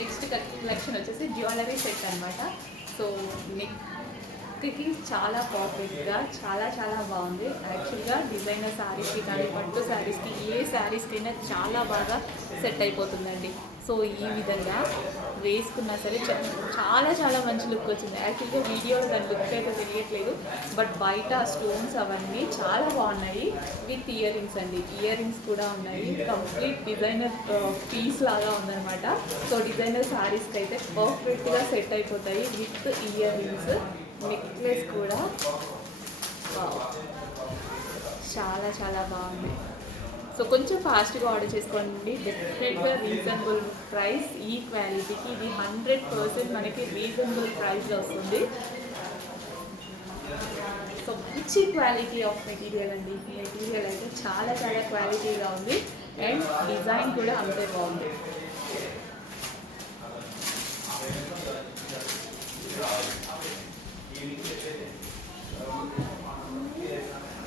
Next collection వచ్చేసి jewellery set అనమాట. So నెక్కి చాలా పర్ఫెక్ట్గా చాలా చాలా బాగుంది. యాక్చువల్గా డిజైనర్ శారీస్కి కానీ పట్టు శారీస్కి ఏ శారీస్కైనా చాలా బాగా సెట్ అయిపోతుందండి. సో ఈ విధంగా వేసుకున్నా సరే చాలా చాలా మంచి లుక్ వచ్చింది. యాక్చువల్గా వీడియోలో దాని లుక్ అయితే తెలియట్లేదు, బట్ బయట స్టోన్స్ అవన్నీ చాలా బాగున్నాయి. విత్ ఇయర్ రింగ్స్ అండి, ఇయర్ రింగ్స్ కూడా ఉన్నాయి. కంప్లీట్ డిజైనర్ పీస్ లాగా ఉందన్నమాట. సో డిజైనర్ శారీస్కి అయితే పర్ఫెక్ట్గా సెట్ అయిపోతాయి విత్ ఇయర్ రింగ్స్. నెక్లెస్ కూడా చాలా చాలా బాగుంది. సో కొంచెం ఫాస్ట్గా ఆర్డర్ చేసుకోండి. డెఫినెట్గా రీజనబుల్ ప్రైస్. ఈ క్వాలిటీకి ఇది 100% మనకి రీజనబుల్ ప్రైస్లో వస్తుంది. సో మంచి క్వాలిటీ ఆఫ్ మెటీరియల్ అండి. మెటీరియల్ అయితే చాలా చాలా క్వాలిటీగా ఉంది అండ్ డిజైన్ కూడా అంతే బాగుంది.